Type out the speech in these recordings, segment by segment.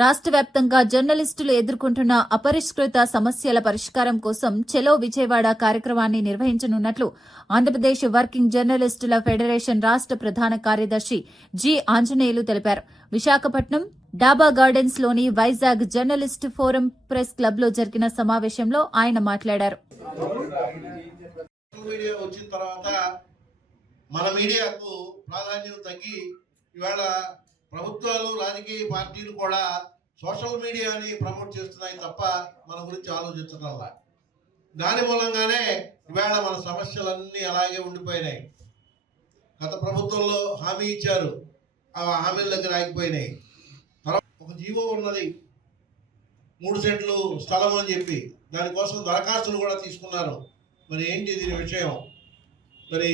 రాష్ట్ర వ్యాప్తంగా జర్నలిస్టులు ఎదుర్కొంటున్న అపరిష్కృత సమస్యల పరిష్కారం కోసం చెలో విజయవాడ కార్యక్రమాన్ని నిర్వహించనున్నట్లు ఆంధ్రప్రదేశ్ వర్కింగ్ జర్నలిస్టుల ఫెడరేషన్ రాష్ట్ర ప్రధాన కార్యదర్శి జి ఆంజనేయులు తెలిపారు. విశాఖపట్నం డాబా గార్డెన్స్ లోని Vizag journalist forum press club లో జరిగిన సమావేశంలో ఆయన మాట్లాడారు. మన మీడియాకు ప్రాధాన్యత తగ్గి ఇవాళ ప్రభుత్వాలు రాజకీయ పార్టీలు కూడా సోషల్ మీడియాని ప్రమోట్ చేస్తున్నాయి తప్ప మన గురించి ఆలోచించడంలా. దాని మూలంగానే ఇవాళ మన సమస్యలన్నీ అలాగే ఉండిపోయినాయి. గత ప్రభుత్వంలో హామీ ఇచ్చారు, ఆ హామీల దగ్గర ఆగిపోయినాయి. ఒక జీవో ఉన్నది 3 సెంట్లు స్థలం అని చెప్పి దానికోసం దరఖాస్తులు కూడా తీసుకున్నారు. మరి ఏంటి దీని విషయం? మరి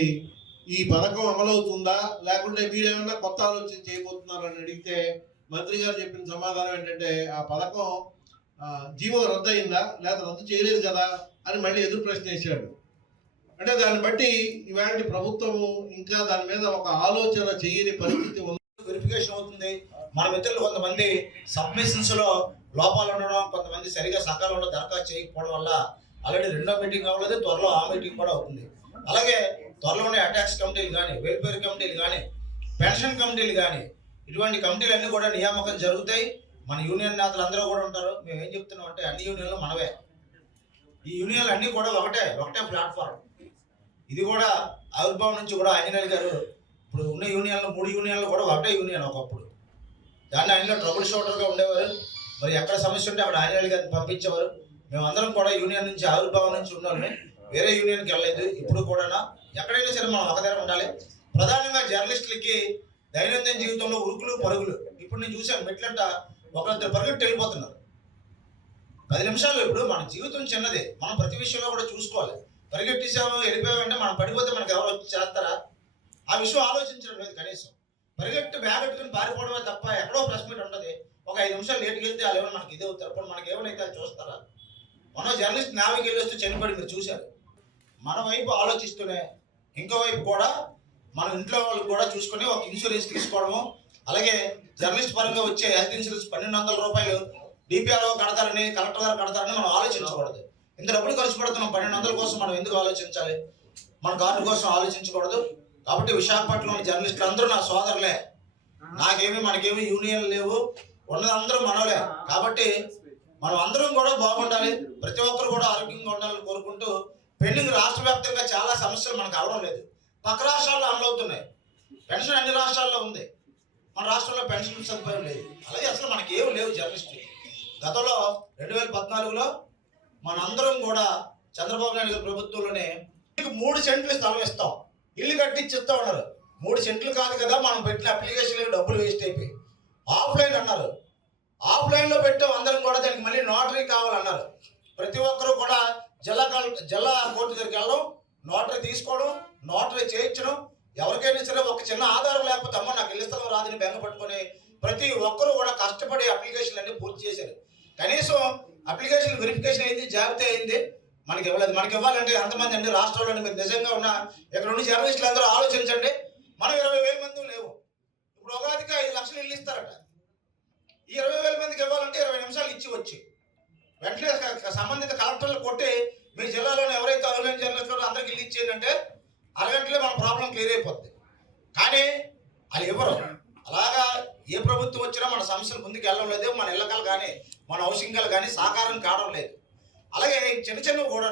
ఈ పథకం అమలవుతుందా లేకుంటే మీరేమన్నా కొత్త ఆలోచన చేయబోతున్నారని అడిగితే మంత్రి గారు చెప్పిన సమాధానం ఏంటంటే ఆ పథకం జీవో రద్దు అయిందా లేదా రద్దు చేయలేదు కదా అని మళ్ళీ ఎదురు ప్రశ్న వేశాడు. అంటే దాన్ని బట్టి ఇవాళ ప్రభుత్వము ఇంకా దాని మీద ఒక ఆలోచన చేయని పరిస్థితి ఉంది. వెరిఫికేషన్ అవుతుంది. మన మిత్రులు కొంతమంది సబ్మిషన్స్ లో లోపాలు ఉండడం, కొంతమంది సరిగా సకాలంలో దరఖాస్తు చేయకపోవడం వల్ల ఆల్రెడీ 2వ మీటింగ్ అవ్వలేదు, త్వరలో ఆ మీటింగ్ కూడా అవుతుంది. అలాగే త్వరలోనే అటాక్స్ కమిటీలు కానీ, వెల్ఫేర్ కమిటీలు కానీ, పెన్షన్ కమిటీలు కానీ, ఇటువంటి కమిటీలు అన్నీ కూడా నియామకం జరుగుతాయి. మన యూనియన్ నేతలు అందరూ కూడా ఉంటారు. మేము ఏం చెప్తున్నాం అంటే అన్ని యూనియన్లు మనవే. ఈ యూనియన్లు అన్నీ కూడా ఒకటే ప్లాట్ఫామ్. ఇది కూడా ఆవిర్భావం నుంచి కూడా ఆంజనేయులు గారు ఇప్పుడు ఉన్న యూనియన్లు 3 యూనియన్లు కూడా ఒకటే యూనియన్. ఒకప్పుడు దాన్ని ఆయనలో ట్రబుల్ షూటర్గా ఉండేవారు. మరి ఎక్కడ సమస్య ఉంటే అక్కడ ఆంజనేయులు గారిని పంపించేవారు. మేమందరం కూడా యూనియన్ నుంచి ఆవిర్భావం నుంచి ఉన్నాము, వేరే యూనియన్కి వెళ్ళలేదు. ఇప్పుడు కూడా ఎక్కడైనా సరే మనం ఒక దగ్గర ఉండాలి. ప్రధానంగా జర్నలిస్టులకి దైనందిన జీవితంలో ఉరుకులు పరుగులు. ఇప్పుడు నేను చూశాను, మెట్లంట ఒకరిద్దరు పరిగెట్టి వెళ్ళిపోతున్నారు. 10 నిమిషాలు. ఇప్పుడు మన జీవితం చిన్నదే, మనం ప్రతి విషయంలో కూడా చూసుకోవాలి. పరిగెట్టేసాము వెళ్ళిపోయామంటే మనం పడిపోతే మనకు ఎవరు వచ్చి చేస్తారా? ఆ విషయం ఆలోచించడం లేదు. కనీసం పరిగెట్టి బ్యాగెట్టుకుని పారిపోవడమే తప్ప ఎక్కడో ప్రెస్ మీట్ ఉంటుంది. ఒక 5 నిమిషాలు లేట్కి వెళ్తే వాళ్ళు ఏమైనా మనకి ఇదే అవుతారు. అప్పుడు మనకి ఏమైనా చూస్తారా? మన జర్నలిస్ట్ నావికి వెళ్ళి వస్తూ చనిపడి మీరు చూశారు. మన వైపు ఆలోచిస్తూనే ఇంకో వైపు కూడా మన ఇంట్లో వాళ్ళు కూడా చూసుకుని ఒక ఇన్సూరెన్స్ తీసుకోవడము, అలాగే జర్నలిస్ట్ పరంగా వచ్చే హెల్త్ ఇన్సూరెన్స్ 1200 రూపాయలు డిపిఆర్ఓ కడతారని, కలెక్టర్ గారు కడతారని మనం ఆలోచించకూడదు. ఇంత డబ్బులు ఖర్చు పెడుతున్నాం, 1200 కోసం మనం ఎందుకు ఆలోచించాలి? మన కార్డు కోసం ఆలోచించకూడదు. కాబట్టి విశాఖపట్నంలోని జర్నలిస్టులు అందరూ నా సోదరులే. మనకేమి యూనియన్లు లేవు, ఉన్నదందరూ మనలే. కాబట్టి మనం అందరం కూడా బాగుండాలి, ప్రతి ఒక్కరు కూడా ఆరోగ్యంగా ఉండాలని కోరుకుంటూ, పెండింగ్ రాష్ట్ర వ్యాప్తంగా చాలా సమస్యలు మనకు అవడం లేదు. పక్క రాష్ట్రాల్లో అమలవుతున్నాయి. పెన్షన్ అన్ని రాష్ట్రాల్లో ఉంది, మన రాష్ట్రంలో పెన్షన్ సదుపాయం లేదు. అలాగే అసలు మనకి ఏమి లేవు జర్నలిస్టులు. గతంలో 2014లో మనందరం కూడా చంద్రబాబు నాయుడు గారి ప్రభుత్వంలోనే 3 సెంట్లు స్థలం ఇస్తాం, ఇల్లు కట్టించిస్తా ఉన్నారు. 3 సెంట్లు కాదు కదా, మనం పెట్టిన అప్లికేషన్ డబ్బులు వేస్ట్ అయిపోయి ఆఫ్లైన్ అన్నారు. ఆఫ్లైన్లో పెట్టాం అందరం కూడా, దానికి మళ్ళీ నోటరీ కావాలన్నారు. ప్రతి ఒక్కరూ కూడా జిల్లా కోర్టు దగ్గరికి వెళ్ళడం, నోటరీ తీసుకోవడం, నోటరీ చేయించడం. ఎవరికైనా సరే ఒక చిన్న ఆధారం లేకపోతే అమ్మ నాకు ఇల్లు స్థలం రాదని బెంగ పట్టుకొని ప్రతి ఒక్కరూ కూడా కష్టపడి అప్లికేషన్లు అన్ని పూర్తి చేశారు. కనీసం అప్లికేషన్ వెరిఫికేషన్ అయింది, జాబితా అయింది, మనకి ఇవ్వలేదు. మనకి ఇవ్వాలంటే ఎంతమంది అండి రాష్ట్రంలో? మీరు నిజంగా ఉన్న ఇక్కడ ఉన్న జర్నలిస్టులు అందరూ ఆలోచించండి. మనం 20,000 మంది లేవు. ఇప్పుడు ఉగాదికి 5 లక్షలు ఇల్లు ఇస్తారట. ఈ 20,000 మందికి ఇవ్వాలంటే 20 నిమిషాలు ఇచ్చి వచ్చి వెంటనే సంబంధిత కలెక్టర్లు కొట్టి మీ జిల్లాలోని ఎవరైతే అర్హులైన జర్నలిస్టులు అందరికి ఇల్లు ఇచ్చేయంటే అరగంటలో మన ప్రాబ్లం క్లియర్ అయిపోద్ది. కానీ అది ఎవరు? అలాగా ఏ ప్రభుత్వం వచ్చినా మన సమస్యలు ముందుకు వెళ్ళడం లేదు. మన ఇళ్ళకలు కానీ, మన హౌసింగ్లు కానీ సాకారం కావడం లేదు. అలాగే చిన్న చిన్నవి కూడా